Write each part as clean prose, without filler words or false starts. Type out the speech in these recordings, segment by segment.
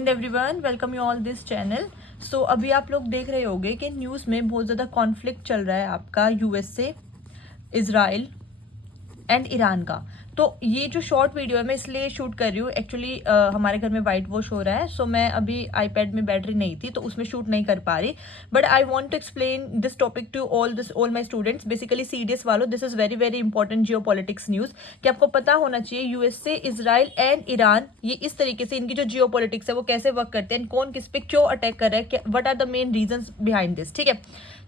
Everyone, welcome you all this channel. So अभी आप लोग देख रहे होंगे कि न्यूज़ में बहुत ज़्यादा कॉन्फ्लिक्ट चल रहा है आपका यूएसए, इजराइल एंड ईरान का। तो ये जो शॉर्ट वीडियो है मैं इसलिए शूट कर रही हूँ, एक्चुअली हमारे घर में वाइट वॉश हो रहा है, सो मैं अभी आईपैड में बैटरी नहीं थी तो उसमें शूट नहीं कर पा रही। But I want to explain this topic to all my students, basically CDS वालों। This is very very important geopolitics news कि आपको पता होना चाहिए यूएसए, इजराइल एंड ईरान, ये इस तरीके से इनकी जो जियोपॉलिटिक्स है वो कैसे वर्क करते हैं, कौन किस पे क्यों अटैक कर रहा है, what are the main reasons behind this. ठीक है,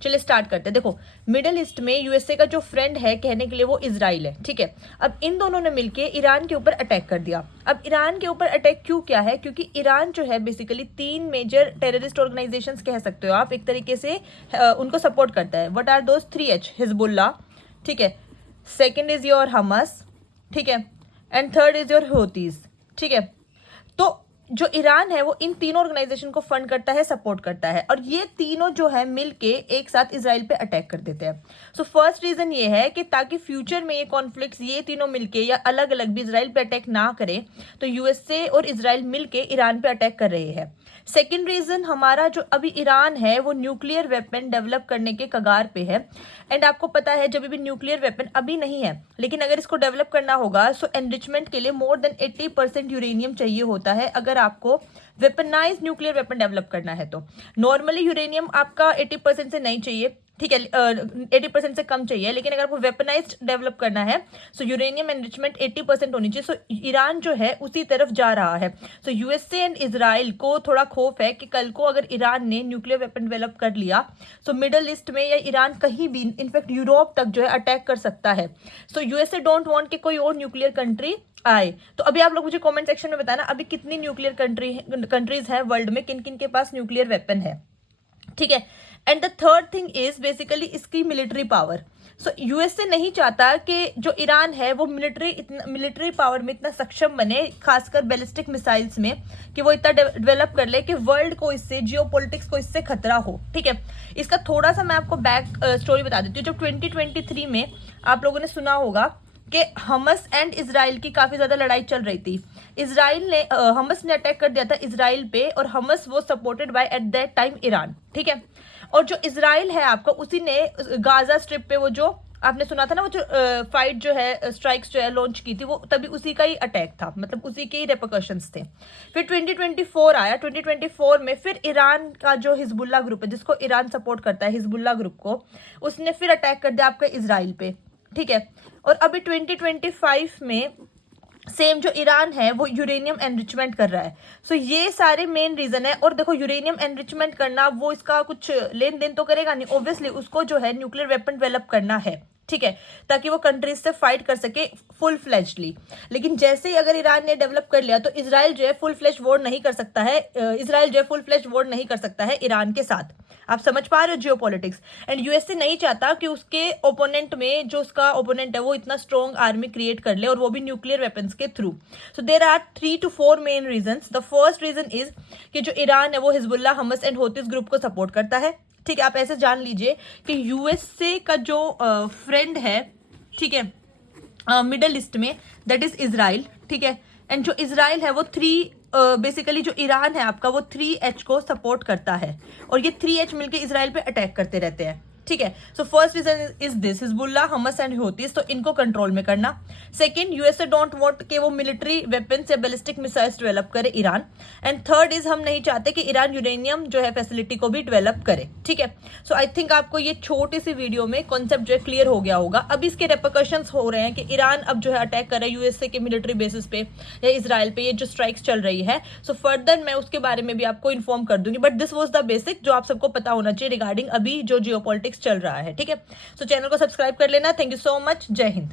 चलिए स्टार्ट करते हैं। देखो, मिडिल ईस्ट में यूएसए का जो फ्रेंड है कहने के लिए वो इजराइल है। ठीक है, अब इन दोनों ने मिलकर ईरान के ऊपर अटैक कर दिया। अब ईरान के ऊपर अटैक क्यों किया है? क्योंकि ईरान जो है बेसिकली 3 मेजर टेररिस्ट ऑर्गेनाइजेशंस कह सकते हो आप, एक तरीके से उनको सपोर्ट करता है। What are those 3H? Hezbollah, ठीक है, सेकेंड इज योर हमस, ठीक है, and third is your Houthis. ठीक है, तो जो ईरान है वो इन तीनों ऑर्गेनाइजेशन को फंड करता है, सपोर्ट करता है, और ये तीनों जो है मिलके एक साथ इजराइल पे अटैक कर देते हैं। सो फर्स्ट रीजन ये है कि ताकि फ्यूचर में ये कॉन्फ्लिक्ट्स ये तीनों मिलके या अलग अलग भी इजराइल पे अटैक ना करे, तो यूएसए और इजराइल मिलके ईरान पे अटैक कर रहे हैं। सेकेंड रीजन, हमारा जो अभी ईरान है वो न्यूक्लियर वेपन डेवलप करने के कगार पे है। एंड आपको पता है जब भी न्यूक्लियर वेपन अभी नहीं है, लेकिन अगर इसको डेवलप करना होगा सो एनरिचमेंट के लिए मोर देन 80% यूरेनियम चाहिए होता है अगर आपको वेपनाइज न्यूक्लियर वेपन डेवलप करना है। तो नॉर्मली यूरेनियम आपका 80% से नहीं चाहिए, ठीक है, 80% से कम चाहिए, लेकिन अगर आपको वेपनाइज्ड डेवलप करना है सो यूरेनियम एनरिचमेंट 80% होनी चाहिए। सो ईरान जो है उसी तरफ जा रहा है। सो यूएसए एंड इजराइल को थोड़ा खौफ है कि कल को अगर ईरान ने न्यूक्लियर वेपन डेवलप कर लिया सो मिडल ईस्ट में या ईरान कहीं भी, इनफैक्ट यूरोप तक जो है अटैक कर सकता है। सो यूएसए डोंट वांट कि कोई और न्यूक्लियर कंट्री आए। तो अभी आप लोग मुझे कमेंट सेक्शन में बताना अभी कितनी न्यूक्लियर कंट्रीज है वर्ल्ड में, किन किन के पास न्यूक्लियर वेपन है। ठीक है, and the third thing is basically इसकी मिलिट्री पावर। सो यूएसए नहीं चाहता कि जो ईरान है वो मिलिट्री पावर में इतना सक्षम बने, खासकर बैलिस्टिक मिसाइल्स में, कि वो इतना डेवलप कर ले कि वर्ल्ड को इससे, जियोपॉलिटिक्स को इससे खतरा हो। ठीक है, इसका थोड़ा सा मैं आपको बैक स्टोरी बता देती हूँ। जब 2023 में आप लोगों ने सुना होगा कि हमस एंड इजराइल की काफी ज्यादा लड़ाई चल रही थी। इजराइल ने हमस ने अटैक कर दिया था इजराइल पे, और हमस वो supported by at that time Iran. ठीक है, और जो इजराइल है आपका, उसी ने गाजा स्ट्रिप पे वो जो आपने सुना था ना, वो जो फाइट जो है, स्ट्राइक्स जो है लॉन्च की थी, वो तभी उसी का ही अटैक था, मतलब उसी के ही रेपरकशंस थे। फिर 2024 आया, 2024 में फिर ईरान का जो हिजबुल्ला ग्रुप है, जिसको ईरान सपोर्ट करता है, हिजबुल्ला ग्रुप को, उसने फिर अटैक कर दिया आपका इजराइल पे। ठीक है, और अभी 2025 में सेम जो ईरान है वो यूरेनियम एनरिचमेंट कर रहा है। सो ये सारे मेन रीजन है। और देखो, यूरेनियम एनरिचमेंट करना, वो इसका कुछ लेन देन तो करेगा नहीं, ऑब्वियसली उसको जो है न्यूक्लियर वेपन डेवलप करना है। ठीक है, ताकि वो कंट्रीज से फाइट कर सके फुल फ्लेज्डली। लेकिन जैसे ही अगर ईरान ने डेवलप कर लिया तो इजराइल जो है फुल फ्लेज वॉर नहीं कर सकता है, ईरान के साथ। आप समझ पा रहे हो जियोपॉलिटिक्स। एंड यूएसए नहीं चाहता कि उसके ओपोनेंट में, जो उसका ओपोनेंट है वो इतना स्ट्रॉन्ग आर्मी क्रिएट कर ले, और वो भी न्यूक्लियर वेपन्स के थ्रू। So there are 3 to 4 main reasons. The first reason is कि जो ईरान है वो Hezbollah, Hamas and Houthis group को सपोर्ट करता है। ठीक है, आप ऐसे जान लीजिए कि यूएसए का जो फ्रेंड है, ठीक है, मिडल ईस्ट में, दैट इज इजराइल। ठीक है, एंड जो इजराइल है वो बेसिकली जो ईरान है आपका वो 3H को सपोर्ट करता है, और ये 3H मिलके इजराइल पे अटैक करते रहते हैं। ठीक है, so first reason is this, Hezbollah, Hamas and Houthis, तो इनको कंट्रोल में करना। सेकंड, यूएसए डोंट वांट कि वो मिलिट्री वेपन्स या बैलिस्टिक मिसाइल्स डेवलप करे ईरान। एंड थर्ड इज, हम नहीं चाहते कि ईरान यूरेनियम जो है फैसिलिटी को भी डेवलप करे। ठीक है, सो आई थिंक आपको ये छोटी सी वीडियो में कॉन्सेप्ट जो है क्लियर हो गया होगा। अब इसके रेपरकशंस हो रहे हैं कि ईरान अब जो है अटैक कर रहा है यूएसए के मिलिट्री बेसिस पे या इजराइल पे, ये जो स्ट्राइक्स चल रही है। सो फर्दर मैं उसके बारे में भी आपको इन्फॉर्म कर दूंगी, but this was the basic जो आप सबको पता होना चाहिए रिगार्डिंग अभी जो जियोपॉलिटिक्स चल रहा है। ठीक है, सो चैनल को सब्सक्राइब कर लेना। थैंक यू सो मच, जय हिंद।